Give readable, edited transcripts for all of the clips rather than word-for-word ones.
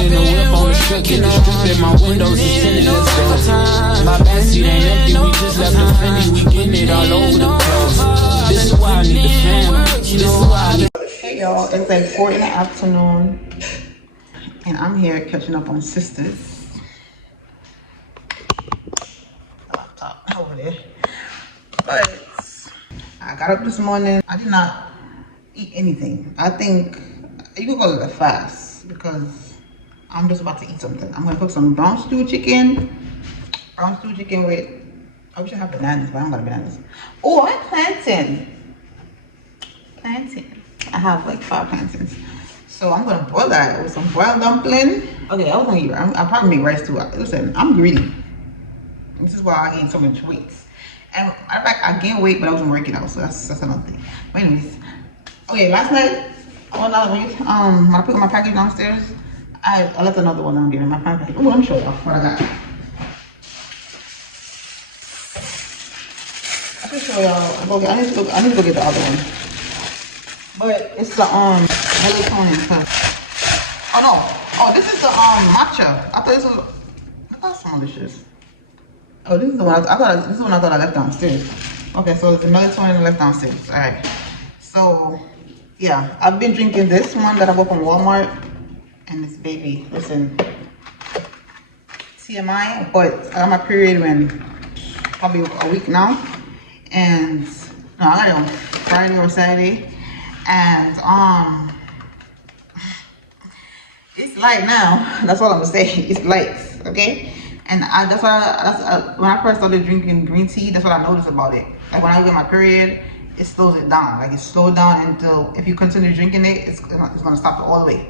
in the whip on the strip, get the strip in my windows is tinted, let's go. My backseat ain't empty, we just left the Fendi, we getting it all over the place. This is why I need the family, this is why I need. Hey y'all, it's like 4 in the afternoon, and I'm here catching up on Sisters. Laptop over there. But I got up this morning. I did not eat anything. I think you could call it a fast because I'm just about to eat something. I'm gonna cook some brown stew chicken. Brown stew chicken with, I wish I had bananas, but I don't got bananas. Oh, I have plantain. I have like 5 plantains. So I'm gonna boil that with some boiled dumpling. Okay, I was gonna eat rice. I'll probably make rice too. Listen, I'm greedy. This is why I gained so much weight. And matter of fact, I gained weight, but I wasn't working out, so that's another thing. But anyways, okay, last night when I put my package downstairs, I left another one down there in my package. Oh, let me show y'all what I got. I should show y'all. I need to go get the other one. But it's the melatonin stuff. Oh no! Oh, this is the matcha. I thought this was. I thought some delicious. Oh, this is the one. This is the one I thought I left downstairs. Okay, so it's the melatonin I left downstairs. All right. So yeah, I've been drinking this one that I bought from Walmart, and this baby. Listen, TMI, but I got my period when probably a week now, and no, I got it on Friday or Saturday. And it's light now. That's all I'm gonna say. It's light, okay? And when I first started drinking green tea, that's what I noticed about it. Like when I get my period, it slows it down. Like it slowed down until if you continue drinking it, it's gonna stop it all the way.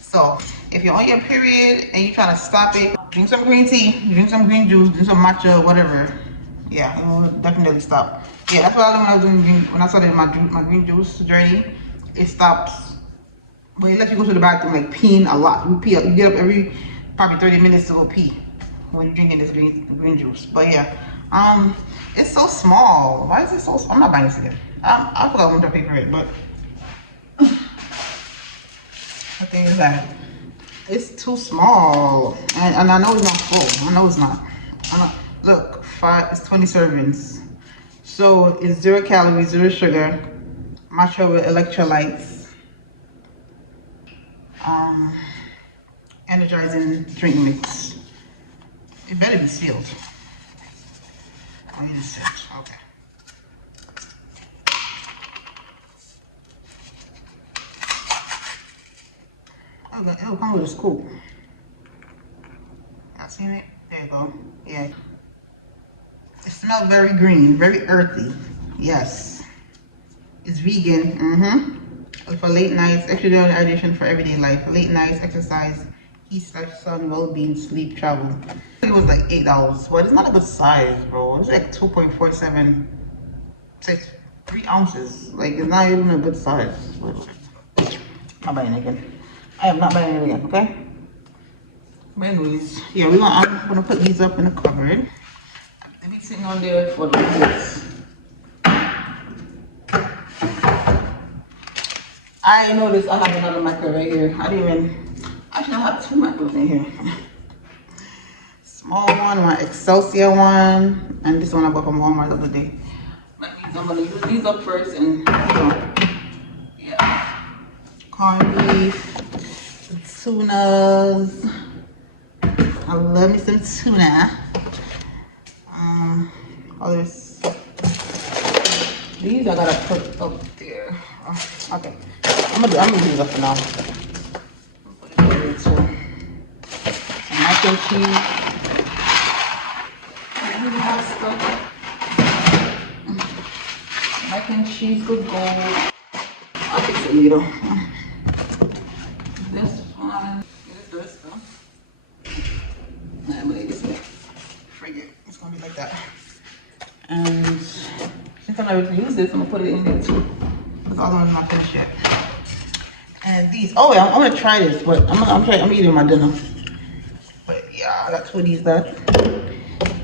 So if you're on your period and you're trying to stop it, drink some green tea, drink some green juice, drink some matcha, whatever. Yeah, it will definitely stop. Yeah, that's what I learned when I started my green juice journey. It stops, but it lets you go to the bathroom like peeing a lot. You get up every probably 30 minutes to go pee when you're drinking this green juice. But yeah, it's so small. Why is it so small? I'm not buying this again. I forgot when to pay for it, but the thing is that it's too small, and I know it's not full. I know it's not. Look, it's 20 servings. So it's 0 calories, 0 sugar, matcha with electrolytes, energizing drink mix. It better be sealed. Oh, it is sealed. Okay. Okay, it'll come with a scoop. Y'all seen it? There you go. Yeah. It smells very green, very earthy. Yes. It's vegan. For late nights, extra daily hydration for everyday life. Late nights, exercise, heat, sun, well-being, sleep, travel. It was like $8, but it's not a good size, bro. It's like 2.47. It's like 3 ounces. Like it's not even a good size. I'm not buying it again. I am not buying it again, okay? But anyways, yeah, I'm gonna put these up in the cupboard. They've been sitting on there for the weeks. I noticed I have another microwave right here. Actually I have 2 microwaves in here. Small one, my Excelsior one, and this one I bought from Walmart the other day. But I'm gonna use these up first and yeah. Corned beef, tunas. I love me some tuna. These I gotta put up there. Okay, I'm gonna do these up for now. Put it there too. Some mac and cheese. Mac and cheese could go. I'll fix it later. This one is this though. Nah, I'm gonna leave this way. Forget, it's gonna be like that. And since I'm not able to use this, I'm gonna put it in there too. Because the other one's not finished yet. And these, oh yeah, I'm gonna try this, but I'm eating my dinner. But yeah, I got 2 of these left.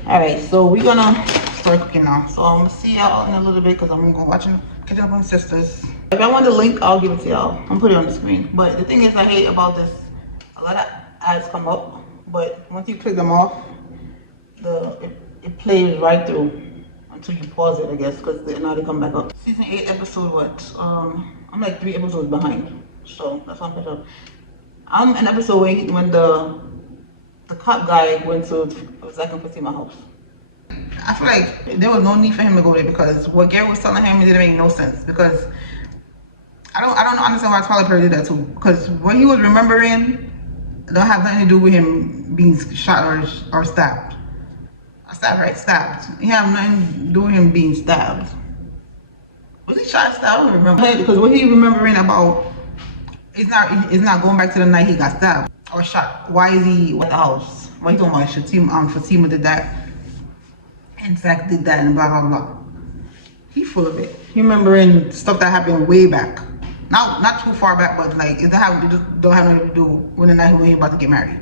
Alright, so we're gonna start cooking now. So I'm gonna see y'all in a little bit because I'm gonna go catching up on Sisters. If I want the link, I'll give it to y'all. I'm putting it on the screen. But the thing is, I hate about this. A lot of ads come up, but once you click them off, it plays right through until you pause it, I guess, because now they come back up. Season 8, episode what? I'm like 3 episodes behind, so that's why I'm catching up. I'm an episode when the cop guy went to Zach and Fatima house. I feel like there was no need for him to go there because what Gary was telling him, it didn't make no sense. Because I don't understand why Tyler Perry did that too. Because what he was remembering don't have nothing to do with him being shot or stabbed. Stabbed. He have nothing to do with him being stabbed. Was he shot or stabbed? I don't remember. Because what he remembering about it's not going back to the night he got stabbed or shot. Why is he at the house? Why you talking about Fatima did that? And Zach did that and blah blah blah. He full of it. He remembering stuff that happened way back. Not too far back, but like it don't have nothing to do with the night when he about to get married.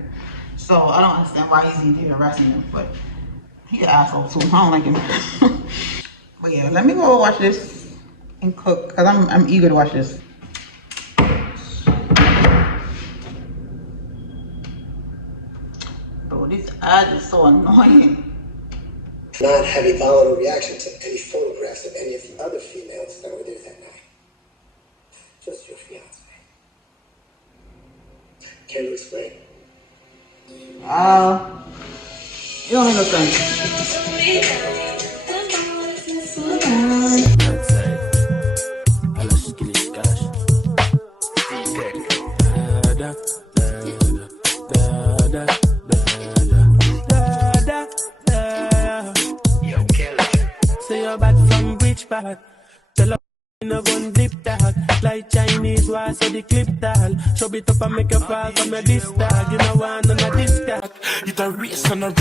So I don't understand why he's even harassing him, but he's an asshole too. I don't like him. But yeah, let me go watch this and cook because I'm eager to watch this. Bro, this ad is so annoying. Not have a volatile reaction to any photographs of any of the other females that were there that night. Just your fiance. Can you explain? You don't make no sense. Tell her no gun dip tag like Chinese was so the clip tag. Show it up and make a fall from your disc tag. You know one on a disc tag. It a race and a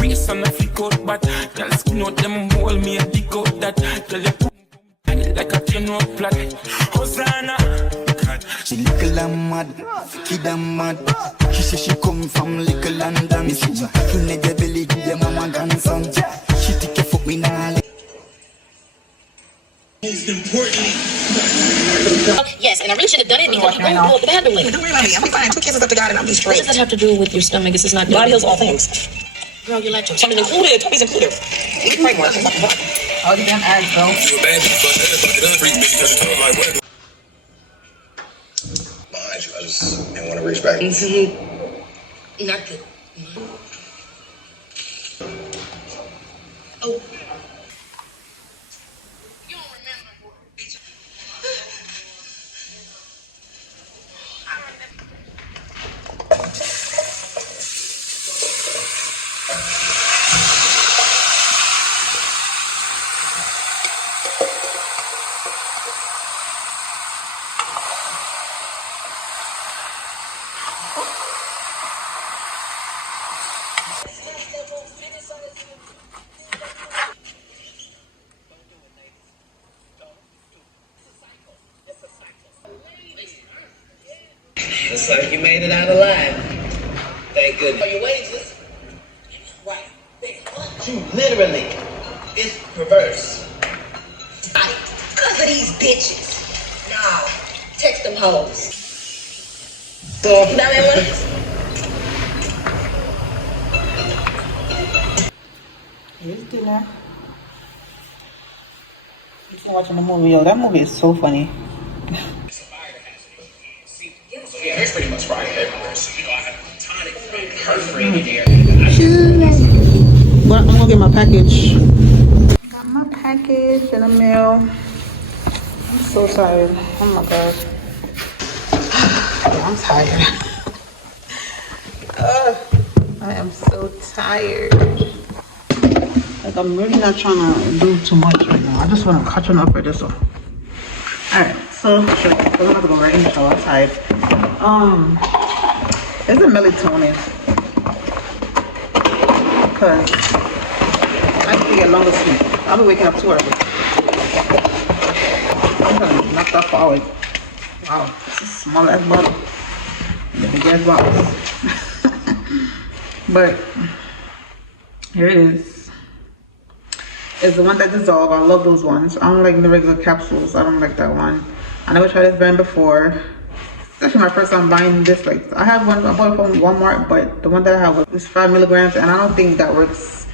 flick out but girl skin out them whole me a dig out that. Girl you put like a tin rock flat. Hosanna. She little and mad, kid and mad. She say she come from little London. She in the belly give your mama grandson. She take a fuck me now. Most importantly. Yes, and I really shouldn't have done it because you won't go the bathroom with. Don't worry about me. I'm fine. 2 kisses up to God and I'll be straight. What does that have to do with your stomach? This is not God heals all things. Girl, you like your Something included. Tommy's included. Eat the framework. All the damn ads, bro. I just didn't want to reach back. not good. Oh. Looks like you made it out alive. Thank goodness. Your wages. Right. You literally. It's perverse. Because of these bitches. No. Text them hoes. So, Here's dinner. You're watching the movie. Yo, that movie is so funny. yeah, there's pretty much fire everywhere. So, I have tonic free here. But I'm gonna get my package. Got my package in the mail. I'm so tired. Oh my god. I'm tired. I am so tired. Like I'm really not trying to do too much right now. I just want to catch on up with this one. Alright, so sure, I'm gonna have to go right in the shower. I'm tired. It's a melatonin. Because I need to get longer sleep. I'll be waking up too early. I'm gonna knock that forward. Wow, this is a small ass bottle. The big ass box. But here it is. It's the one that dissolve. I love those ones. I don't like the regular capsules. I don't like that one. I never tried this brand before. actually my first time buying this. Like, I have one, I bought it from Walmart, but the one that I have is 5 milligrams, and I don't think that works.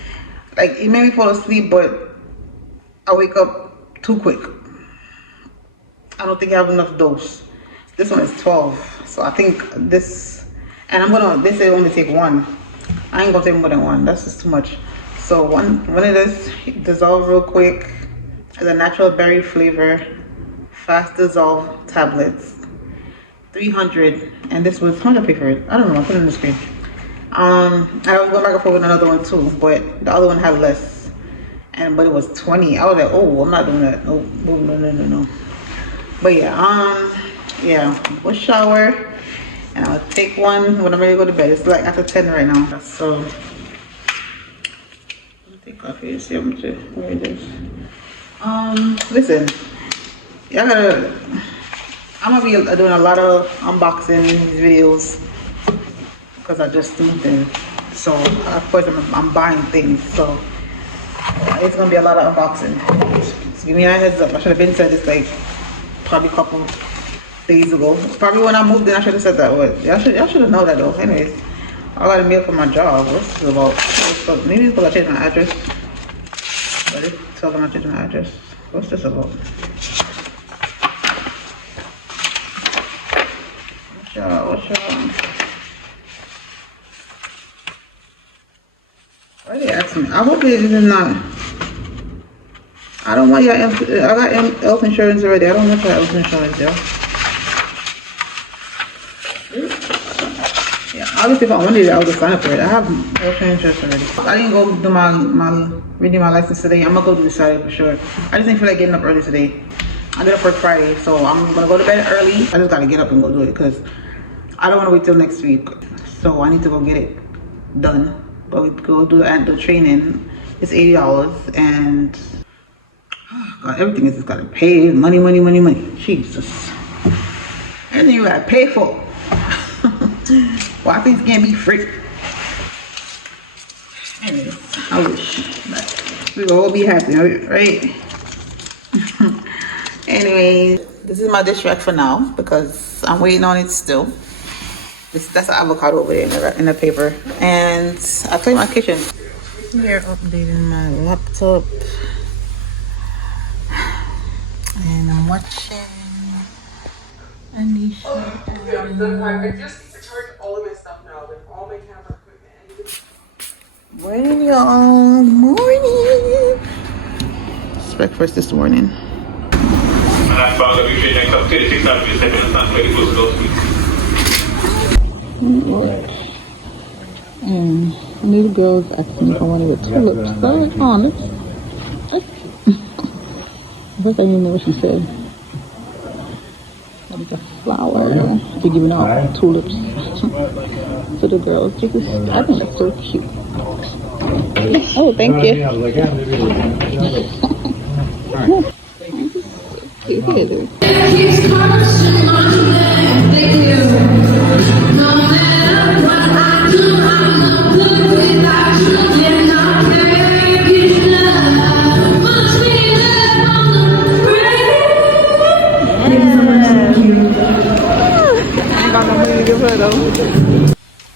Like, it made me fall asleep, but I wake up too quick. I don't think I have enough dose. This one is 12, so I think this, and they say only take one. I ain't gonna take more than one, that's just too much. So one of this, dissolve real quick. It's a natural berry flavor, fast dissolve tablets. 300, and this was 100 pay for it. I don't know, I put it on the screen. I was going back and forth with another one too, but the other one had less. But it was 20. I was like, oh, I'm not doing that. Oh, no. But yeah, we'll shower, and I'll take one when I'm ready to go to bed. It's like after 10 right now. So, I'll take coffee. See where it is. Listen, I'm gonna be doing a lot of unboxing videos because I just moved in. So of course I'm buying things. So it's gonna be a lot of unboxing. Just give me a heads up. I should have been said this like probably a couple days ago. Probably when I moved in, I should have said that. But y'all should have known that though. Anyways, I got a mail for my job. What's this about? Maybe it's because I changed my address. But it's tell them I changed my address. What's this about? What's y'all? Why are they asking me? I hope it is not. I don't want y'all. I got health insurance already. I don't want y'all health insurance, yo. Yeah, obviously if I wanted it, I would just sign up for it. I have health insurance already. I didn't go do my renew my license today. I'm gonna go do this Saturday for sure. I just didn't feel like getting up early today. I did it for Friday, so I'm gonna go to bed early. I just gotta get up and go do it because I don't want to wait till next week. So I need to go get it done. But we go do the training. It's $80, and oh God, everything is just gotta pay. Money. Jesus, everything you gotta pay for. Why things can't be free? Anyways, I wish, but we will all be happy, right? Anyway, this is my dish rack for now because I'm waiting on it still. That's an avocado over there in the paper. And I clean my kitchen. Here, updating my laptop. And I'm watching Anisha. I just charge all of my stuff now, like all my camera equipment. Morning, y'all. Morning. It's breakfast this morning. And little girls asking me if I wanted with tulips. So I'm like, honest. First I didn't know what she said. That is a flower. They're giving out tulips to the girls. I think that's so cute. Oh, thank you.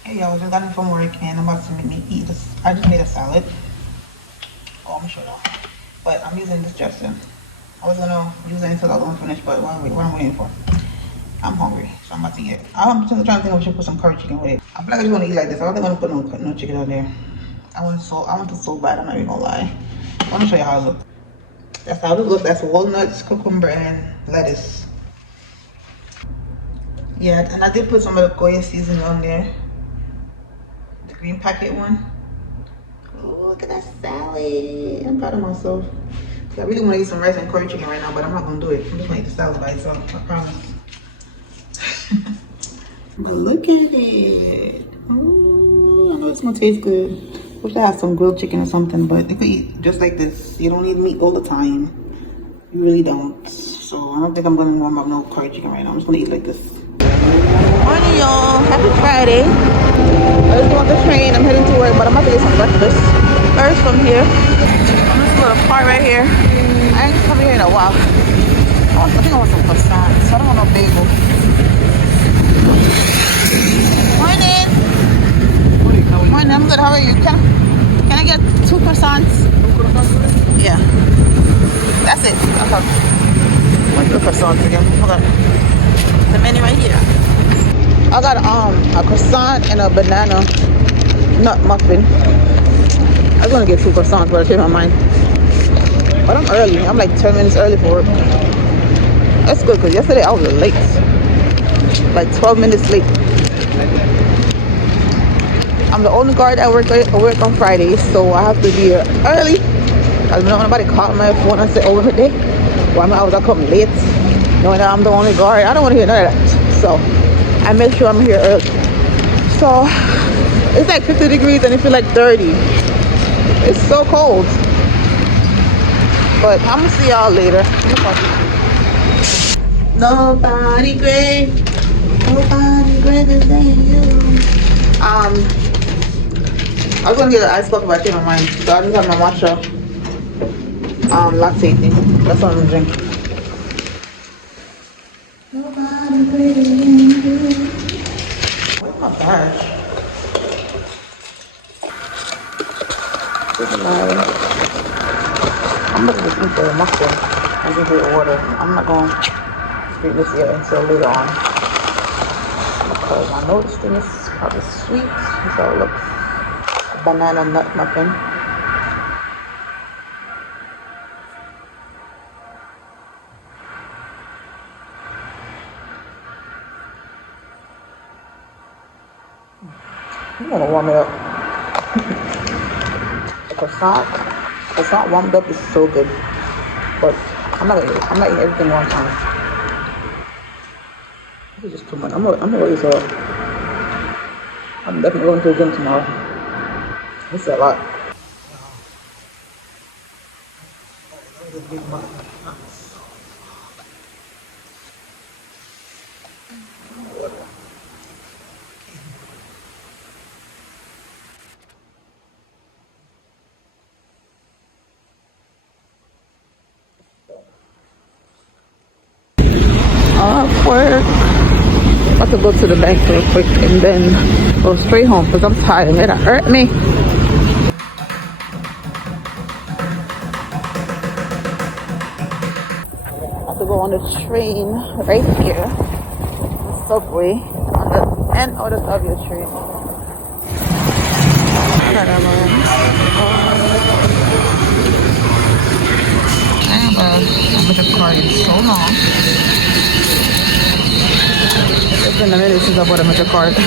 Hey y'all, just got in from work and I'm about to make me eat this. I just made a salad. Oh, I'm gonna show y'all. But I'm using this dressing. I was gonna use it until the other one finished, but what I'm waiting for. I'm hungry, so I'm about to eat it. I'm just trying to think if I should put some curry chicken with it. I feel like I just want to eat like this. I don't think I'm gonna put no chicken on there. I want it so bad, I'm not even gonna lie. I want to show you how it looks. That's how it looks. That's walnuts, cucumber, and lettuce. Yeah, and I did put some of the Goya seasoning on there. The green packet one. Oh, look at that salad. I'm proud of myself. I really want to eat some rice and curry chicken right now, but I'm not going to do it. I'm just going to eat the salad by itself, I promise. But look at it. Oh, I know it's going to taste good. Wish I had some grilled chicken or something, but you could eat just like this. You don't need meat all the time. You really don't. So I don't think I'm going to warm up no curry chicken right now. I'm just going to eat like this. Morning, y'all. Happy Friday. I just got off the train. I'm heading to work, but I'm about to get some breakfast. First from here. This little part right here. I ain't come here in a while. I think I want some croissants. I don't want no bagel. Morning. Morning, I'm good. How are you? Can I get 2 croissants? Yeah. That's it. Okay. What's the croissants again? Okay. The menu right here. I got a croissant and a banana nut muffin. I was gonna get 2 croissants, but I changed my mind. But I'm early. I'm like 10 minutes early for work. That's good because yesterday I was late. Like 12 minutes late. I'm the only guard at work on Fridays, so I have to be here early. Because nobody called my phone and say, oh, every day. Why I was come late? Knowing that I'm the only guard. I don't want to hear none of that. So I make sure I'm here early. So it's like 50 degrees and it feels like 30. It's so cold. But I'm gonna see y'all later. Nobody great. Nobody greater than you. I was gonna get an iced coffee, but I changed my mind. So I just have my matcha latte thing. That's what I'm gonna drink. Nobody greater than you. Where's my badge? I'm gonna just eat the muffin and drink the water. I'm not gonna drink this yet until later on. Because I know this thing is probably sweet. So it looks banana nut muffin. I'm gonna warm it up. The croissant warmed up is so good. But I'm not eating everything one time. This is just too much. I'm gonna wait this up. I'm definitely going to the gym tomorrow. This is a lot. Work. About to go to the bank real quick and then go straight home because I'm tired. It'll hurt me. I have to go on the train right here. The subway on the end of the W train. I have a card in so long. It's been a minute since I bought a Metro card. I'm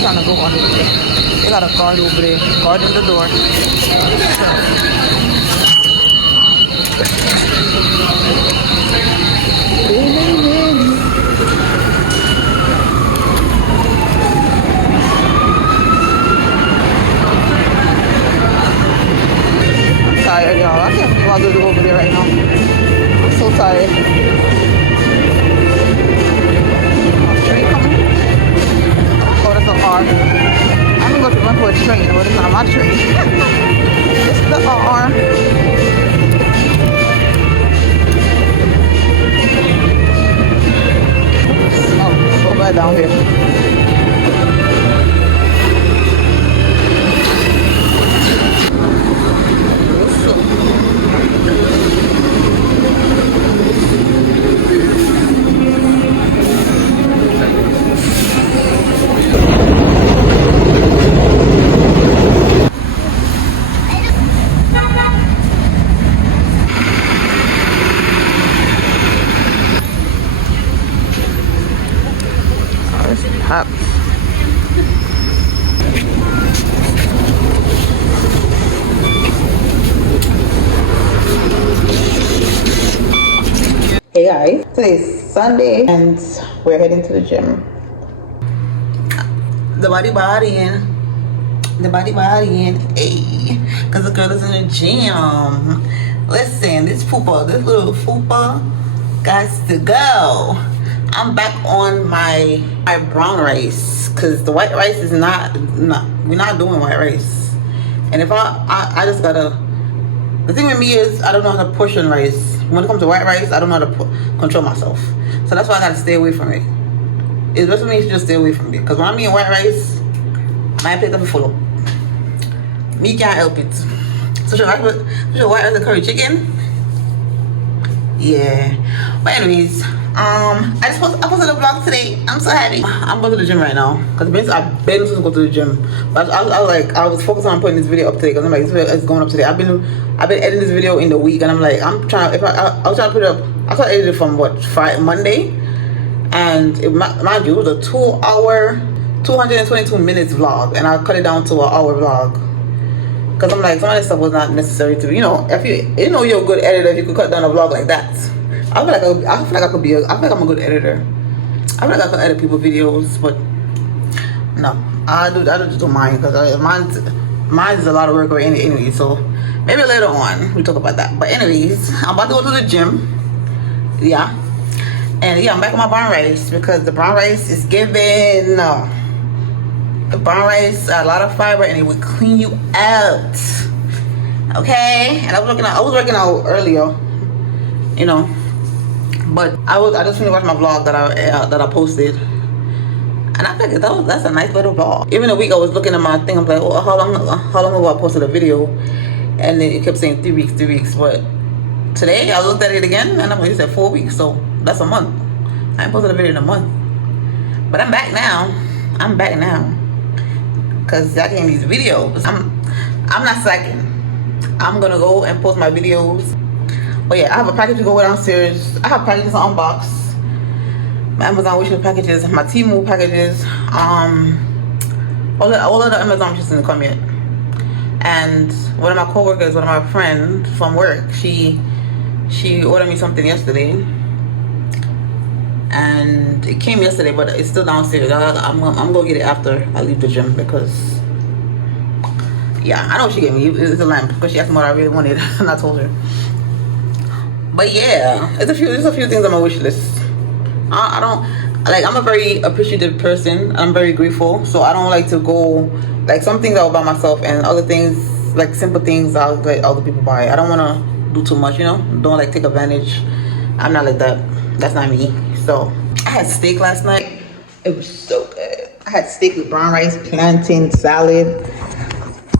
trying to go on. They got a card over there. Card in the door. Tired, y'all. I can't believe I'll do over there right now. I'm so tired. Train coming? Oh, that's a R. I'm gonna go to run for a train, but it's not my train. It's the R. Oh, so bad down here. Hot. Hey guys, today is Sunday and we're heading to the gym. The body hey, cause the girl is in the gym. Listen, this little fupa got to go. I'm back on my brown rice because the white rice is not we're not doing white rice. And if I just gotta the thing with me is I don't know how to portion rice. When it comes to white rice, I don't know how to control myself. So that's why I gotta stay away from it. It's best for me to just stay away from it. Because when I'm eating white rice, my plate doesn't full up. Me can't help it. So white rice and curry chicken. Yeah. But anyways, I posted a vlog today. I'm so happy. I'm going to the gym right now because I've been supposed to go to the gym, but I was focused on putting this video up today because I'm like, this video is going up today. I've been editing this video in the week, and I'm like, I'm trying. I was trying to put it up. I started editing it from what, Monday, and mind you, it was a 2-hour, 222 minutes vlog, and I cut it down to an hour vlog. Because I'm like, some of this stuff was not necessary to, if you know you're a good editor, if you could cut down a vlog like that. I feel like I'm a good editor. I feel like I could edit people's videos, but no, I just don't mind because mine is a lot of work anyway. So maybe later on we talk about that. But anyways, I'm about to go to the gym. Yeah, and yeah, I'm back on my brown rice because the brown rice is giving. The brown rice, a lot of fiber, and it would clean you out. Okay, and I was working out earlier, but I just finished watching my vlog that I posted, and I think that's a nice little vlog. Even a week I was looking at my thing, I'm like, oh, how long ago I posted a video, and then it kept saying 3 weeks, but today I looked at it again, and it said 4 weeks, so that's a month. I ain't posted a video in a month, but I'm back now. Because y'all getting these videos. I'm not slacking. I'm gonna go and post my videos. But yeah, I have a package to go downstairs. I have packages to unbox. My Amazon wishlist packages, my Temu packages, all of the Amazon just didn't come yet. And one of my coworkers, one of my friends from work, she ordered me something yesterday. And it came yesterday, but it's still downstairs. I'm gonna get it after I leave the gym because, yeah, I know she gave me. It's a lamp because she asked me what I really wanted, and I told her. But yeah, there's a few things on my wish list. I'm a very appreciative person. I'm very grateful, so I don't like to go like some things I'll buy myself, and other things like simple things I'll let other people buy. I don't want to do too much, Don't like take advantage. I'm not like that. That's not me. So I had steak last night. It was so good. I had steak with brown rice, plantain, salad.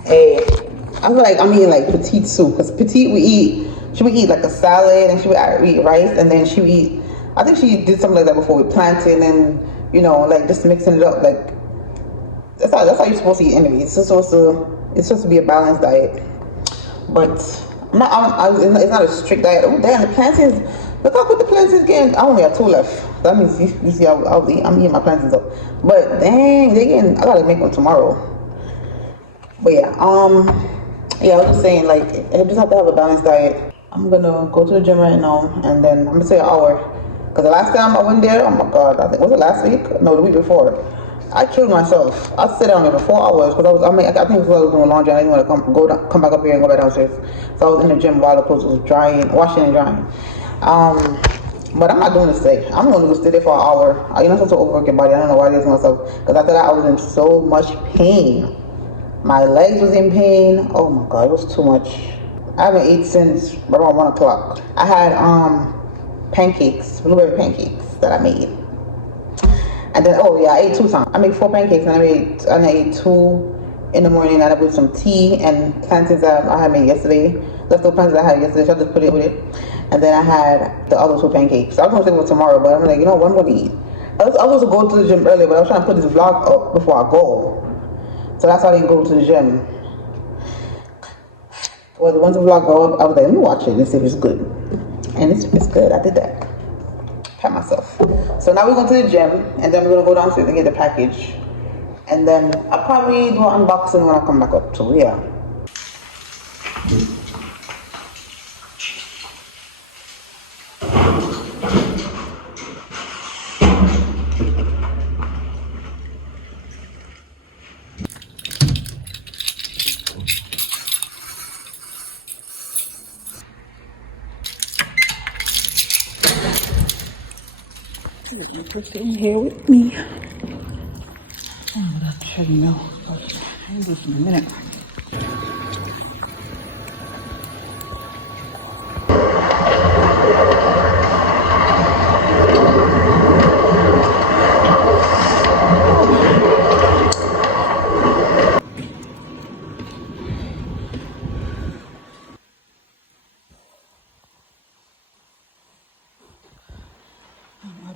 Hey, I feel like I'm eating like petite soup because petite she would eat like a salad and she would eat rice, and then she would eat, I think she did something like that before with plantain and like just mixing it up. Like that's how you're supposed to eat anyway. It's supposed to be a balanced diet, but it's not a strict diet. Oh damn, the plantains. Look how quick the plantains getting. I only have 2 left. That means you see I'm eating my plantains up. But dang, I gotta make one tomorrow. But yeah, I was just saying, like, I just have to have a balanced diet. I'm gonna go to the gym right now, and then I'm gonna say an hour. Cause the last time I went there, oh my god, I think was it last week? No, the week before. I killed myself. I sat down there for 4 hours because I think it was while I was doing laundry. I didn't want to come back up here and go back downstairs. So I was in the gym while the clothes was washing and drying. But I'm not doing this today. I'm going to go stay there for an hour. You're not supposed to overwork your body. I don't know why I did this myself. Because after that, I was in so much pain. My legs was in pain. Oh my god, it was too much. I haven't eaten since around 1 o'clock. I had pancakes, blueberry pancakes that I made. And then, I ate 2 times. I made 4 pancakes, and I ate 2 in the morning. And I put some tea and plantains that I had made yesterday. Leftover plantains I had yesterday, so I just put it with it. And then I had the other 2 pancakes. I was going to say it tomorrow, but I'm like, what I'm going to eat. I was supposed to go to the gym earlier, but I was trying to put this vlog up before I go. So that's why I didn't go to the gym. Well, once the vlog go up, I was like, let me watch it and see if it's good. And it's good. I did that. Pat myself. So now we're going to the gym, and then we're going to go downstairs and get the package. And then I'll probably do an unboxing when I come back up. So yeah. Just in here with me. Oh, that treadmill. I ain't do this in a minute.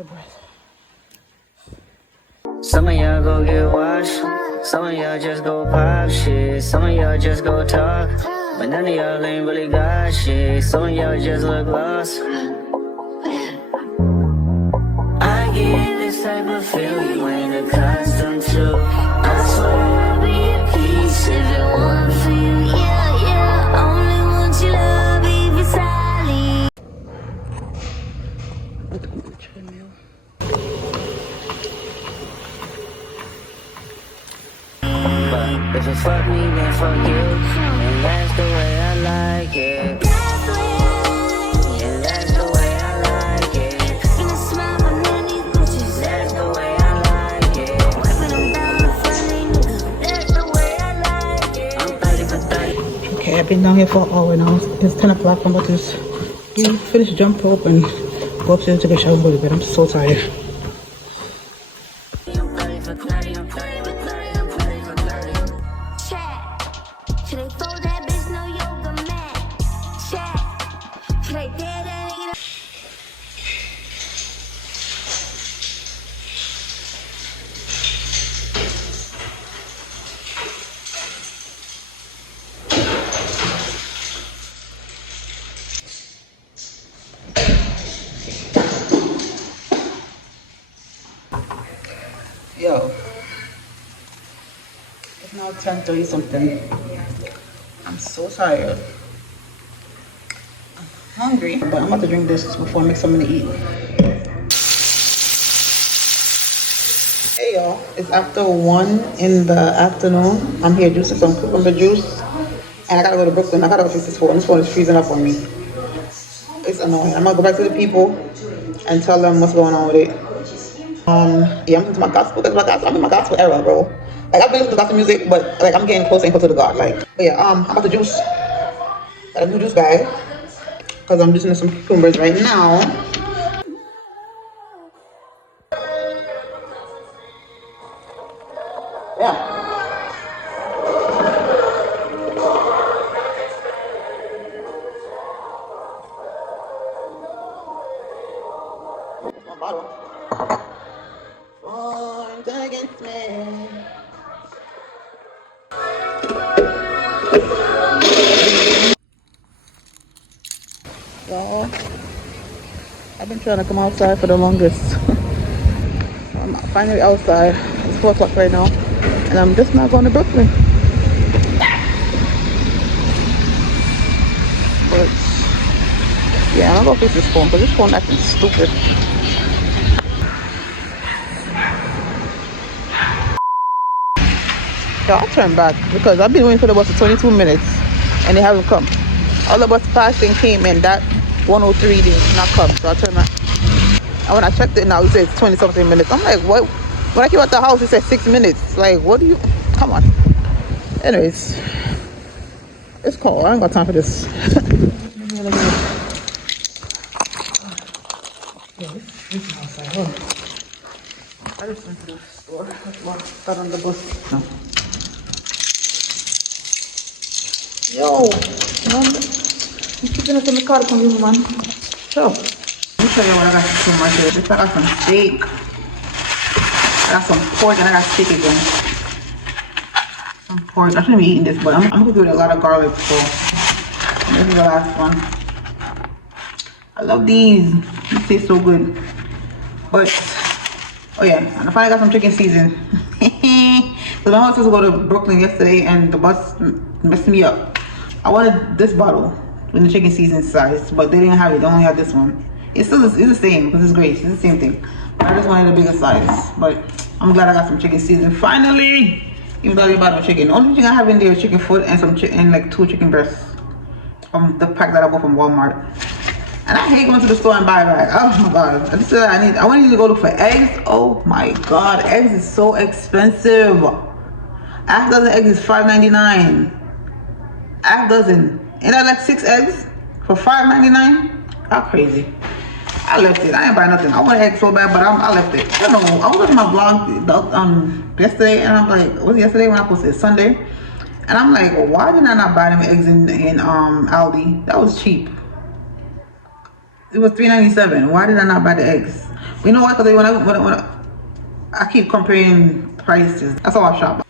out of breath. Some of y'all go get washed, some of y'all just go pop shit, some of y'all just go talk, but none of y'all ain't really got shit, some of y'all just look lost. I get this type of feel, you ain't accustomed to. I swear I'll be at peace if it weren't for you, yeah, yeah. Only want you love if it's silent. But if you fuck me, then fuck you, and that's the way I like it. And that's the way I like it. That's the way I like it. That's the way I like it. I'm 30 for 30. Okay, I've been down here for an hour now. It's 10 o'clock. I'm about to just finish jump rope and go upstairs to take a shower and go to bed. I'm so tired. Yo, it's now 10:30 something. I'm so tired. I'm hungry, but I'm about to drink this before I make something to eat. Hey y'all, it's after 1 in the afternoon. I'm here juicing some cucumber juice, and I gotta go to Brooklyn. I gotta go fix this phone. This phone is freezing up on me. It's annoying. I'm gonna go back to the people and tell them what's going on with it. Yeah, I'm into my gospel. I'm in my gospel era, bro. Like, I've been listening to gospel music, but like I'm getting closer and closer to God. Like, but yeah, I'm about to juice. Got a new juice bag because I'm juicing some cucumbers right now. Yeah. That's my bottle. Formed against me. Well, I've been trying to come outside for the longest. I'm finally outside. It's 4 o'clock right now, and I'm just not going to Brooklyn. But yeah, I'm gonna fix this phone because this phone acting stupid. I'll turn back because I've been waiting for the bus for 22 minutes and they haven't come. All the bus passed and came and that 103 did not come, so I'll turn back. And when I checked it now, it says 20 something minutes. I'm like, what? When I came out the house, it said 6 minutes. Like, what do you? Come on. Anyways, it's cold. I ain't got time for this. I just went to the store. Got on the bus. No. Yo, man, you keeping us in the car from you, man. So, let me show you what I got so much here. This I got some steak. I got some pork and I got steak again. Some pork. I shouldn't be eating this, but I'm gonna do it with a lot of garlic, so this is the last one. I love these. These taste so good. But, oh yeah, and I finally got some chicken season. So I was supposed to go to Brooklyn yesterday and the bus messed me up. I wanted this bottle with the chicken season size, but they didn't have it. They only had this one. It's the same because it's Grace. It's the same thing. But I just wanted a bigger size. But I'm glad I got some chicken season finally. Even though I didn't buy no chicken. The only thing I have in there is chicken foot and some and like 2 chicken breasts from the pack that I bought from Walmart. And I hate going to the store and buy back. Oh my god. I want to go look for eggs. Oh my god. Eggs is so expensive. Half dozen eggs is $5.99. Half dozen. Ain't that like 6 eggs for $5.99? How crazy. I left it. I ain't buy nothing. I want eggs so bad, but I left it. I don't know. I was looking at my vlog yesterday, and I'm like, was it yesterday when I posted? Sunday? And I'm like, well, why did I not buy them eggs in Aldi? That was cheap. It was $3.97. Why did I not buy the eggs? You know what? Because I keep comparing prices. That's how I shop.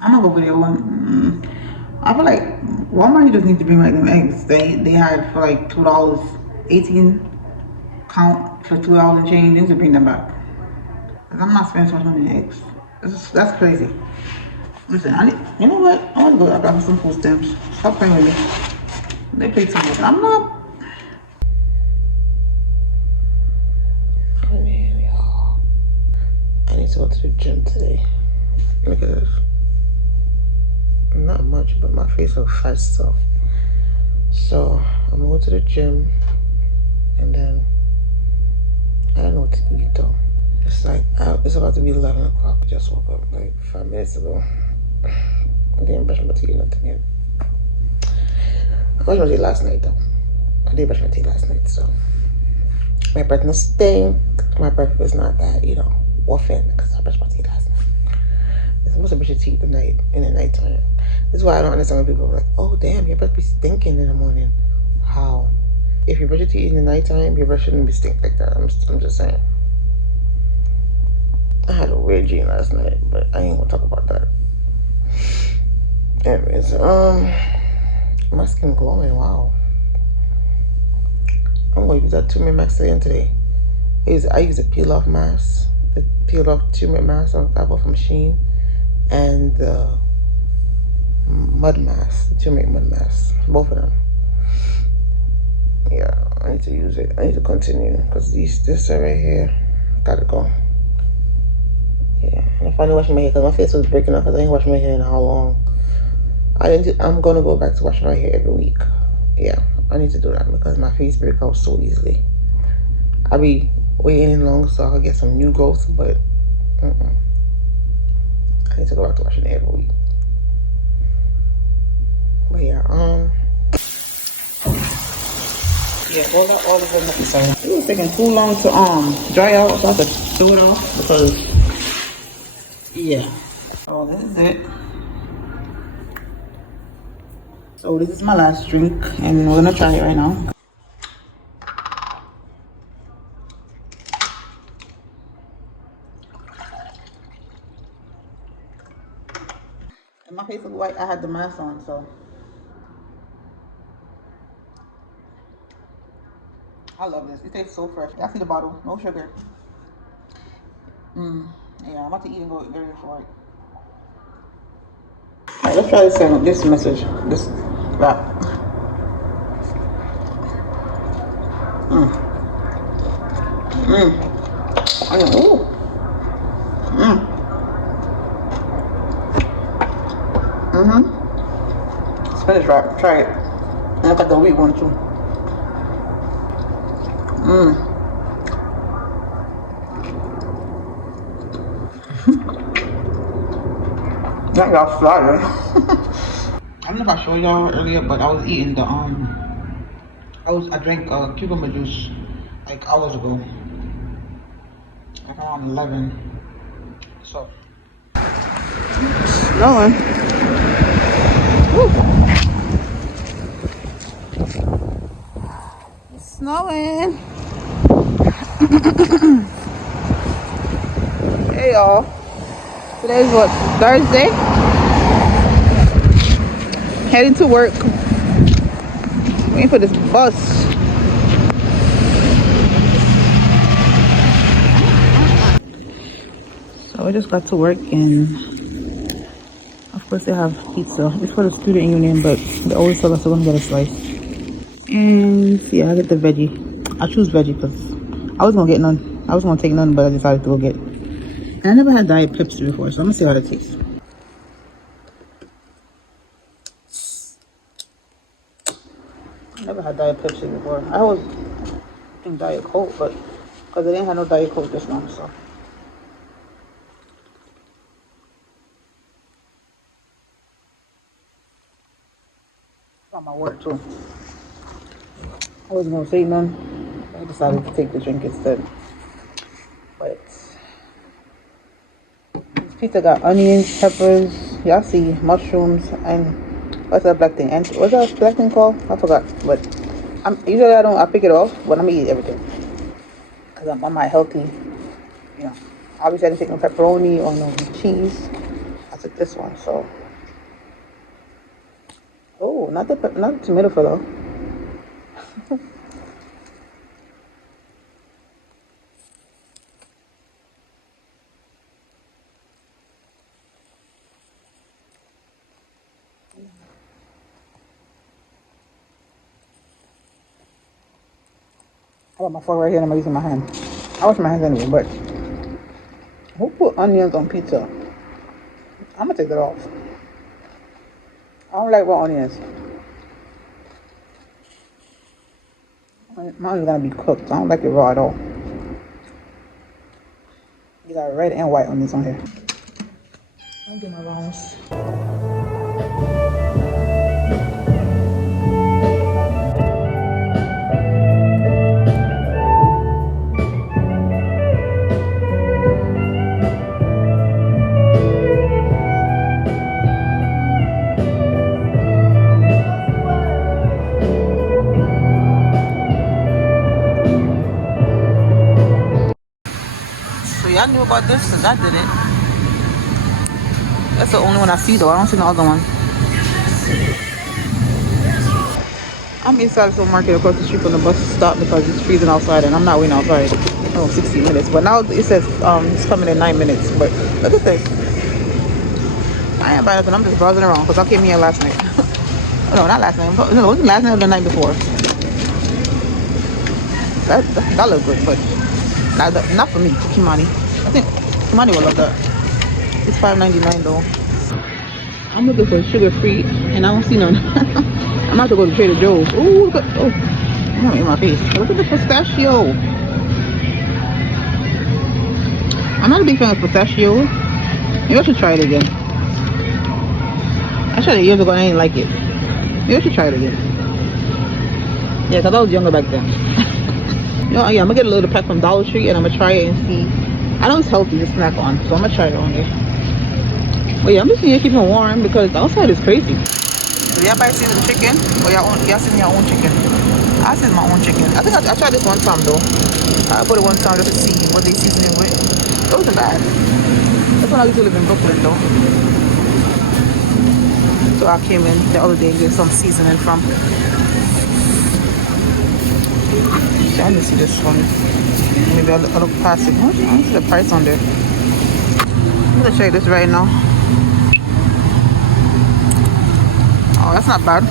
I'm gonna go with it one. I feel like Walmart, you just need to bring like them eggs. They had for like $2.18 count for $2 and change. They need to bring them back. Cause I'm not spending so much money on eggs. That's crazy. Listen, you know what? I want to go grab some food stamps. Stop playing with me. They pay too much. I'm not. I mean, y'all, I need to go to the gym today because not much, but my face looks fat still. So I'm gonna go to the gym and then I don't know what to eat though. It's like it's about to be 11 o'clock. I just woke up like 5 minutes ago. I didn't brush my teeth or nothing yet. I brushed my teeth last night though. I did brush my teeth last night, so my breath no stink. My breath is not that, waffing because I brushed my teeth last night. You're supposed to brush your teeth in the nighttime. This is why I don't understand when people are like, oh damn, your breath be stinking in the morning. How? If you brush your teeth in the nighttime, your breath shouldn't be stink like that. I'm just saying. I had a weird dream last night, but I ain't gonna talk about that. Anyways, my skin glowing, wow. I'm gonna use that turmeric mask again today. I use a peel-off mask, the peel-off turmeric mask I bought from Shein, and the mud mask, the turmeric mud mask, both of them. Yeah, I need to use it. I need to continue because this right here gotta go. Yeah, and I finally washed my hair because my face was breaking up because I ain't washed my hair in how long. I'm gonna go back to washing my hair every week. Yeah, I need to do that because my face breaks out so easily. I'll be waiting long so I'll get some new growth, but I need to go back to washing hair every week. But yeah, hold that all over the side. It was taking too long to dry out, so I have to throw it off because yeah. So this is it. So this is my last drink and we're gonna try it right now. And my face was white, I had the mask on, so I love this. It tastes so fresh. Y'all see the bottle, no sugar. Yeah, I'm about to eat and go get ready for it. Alright, let's try this message. This rap. Ooh. Spinach wrap. Try it. And I got the wheat one too. That got fire. I don't know if I showed y'all earlier, but I was eating the I drank cucumber juice like hours ago, like around 11. So snowing. It's snowing. Hey y'all. Today's what, Thursday? Heading to work. Waiting for this bus. So I just got to work and of course they have pizza. It's for the student union, but they always tell us we're gonna get a slice. And yeah, I get the veggie. I choose veggie because I was gonna get none. I was gonna take none, but I decided to go get. And I never had Diet Pepsi before, so I'm gonna see how that tastes. I never had Diet Pepsi before. I always think Diet Coke, but because they didn't have no Diet Coke this month, so. On my work too. I wasn't gonna say none. I decided to take the drink instead. But this pizza got onions, peppers, y'all see, mushrooms, and what's that black thing? And what's that black thing called? I forgot. But usually I pick it off, but I'm gonna eat everything. because I'm on my healthy, you know. Obviously, I didn't take no pepperoni or no cheese. I took this one, so. Oh, not the tomato fillet. I got my fork right here and I'm using my hand. I wash my hands anyway, but who put onions on pizza? I'm gonna take that off. I don't like raw onions. Mine is gonna be cooked. I don't like it raw at all. You got red and white onions on here. I'll do my rounds. I knew about this because I did it. That's the only one I see though. I don't see no other one. I'm inside the supermarket across the street from the bus stop because it's freezing outside and I'm not waiting outside. Oh, 60 minutes. But now it says it's coming in 9 minutes. But look at this. I ain't buying nothing. I'm just browsing around because I came here last night. No, not last night. No, it wasn't last night or the night before. That looked good, but not for me. Kimani. I think Kimani will love that. It's $5.99 though. I'm looking for sugar free and I don't see none. I'm about to go to Trader Joe's. Ooh, look at, oh, I'm in my face. Look at the pistachio. I'm not a big fan of pistachio. Maybe I should try it again. I tried it years ago and I didn't like it. Maybe I should try it again. Yeah, because I was younger back then. You know, yeah, I'm gonna get a little pack from Dollar Tree and I'm gonna try it and see. I know it's healthy to snack on, so I'm gonna try it on there. But yeah, I'm just here keeping it warm because outside is crazy. So y'all buy seasoned chicken or y'all season your own chicken? I season my own chicken. I think I tried this one time though. I put it one time just to see what they season it with. It wasn't bad. That's when I used to live in Brooklyn though. So I came in the other day and get some seasoning from. I didn't see this one. Maybe I'll look past it. I don't see the price on there. I'm gonna check this right now. Oh, that's not bad.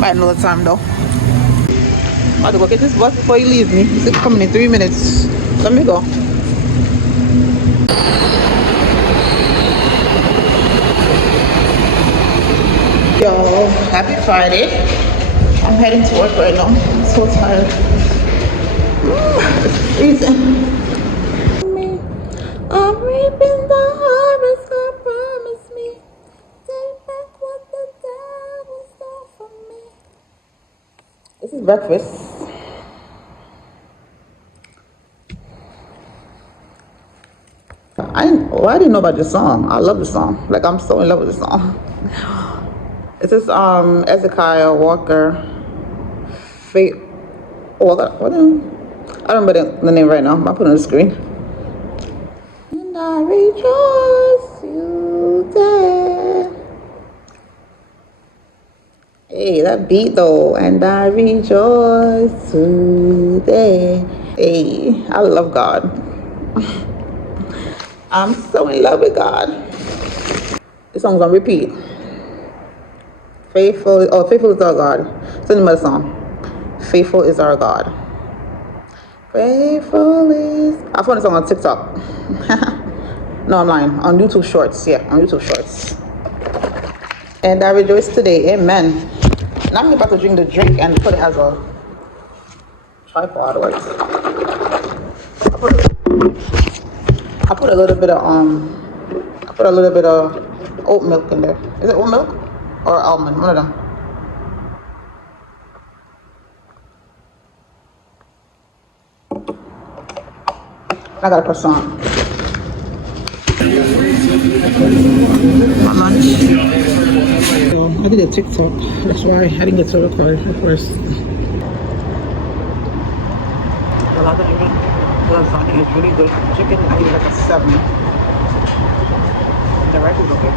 Buy another time though. I'm about to go get this bus before you leave me. It's coming in 3 minutes. Let me go. Yo, happy Friday. I'm heading to work right now. I'm so tired. It's freezing. I'm reaping the harvest God promised me. Take back what the devil stole from me. This is breakfast. I didn't know about this song. I love this song. Like, I'm so in love with this song. It's this Hezekiah Walker. What? I don't remember the name right now. I'm putting it on the screen. And I rejoice today. Hey, that beat though. And I rejoice today. Hey, I love God. I'm so in love with God. This song's on repeat. Faithful is our God. It's the name of the song. Faithful is our God. Faithful is. I found this song on TikTok. No, I'm lying. On YouTube Shorts. Yeah, on YouTube Shorts. And I rejoice today. Amen. Now I'm about to drink the drink and put it as a tripod. I put a little bit of oat milk in there. Is it oat milk or almond? One of them. I got a croissant. My lunch. So I did a TikTok. That's why I didn't get to record at first. good, so I think it's really good. Chicken, I give it like a 7. The rice is okay.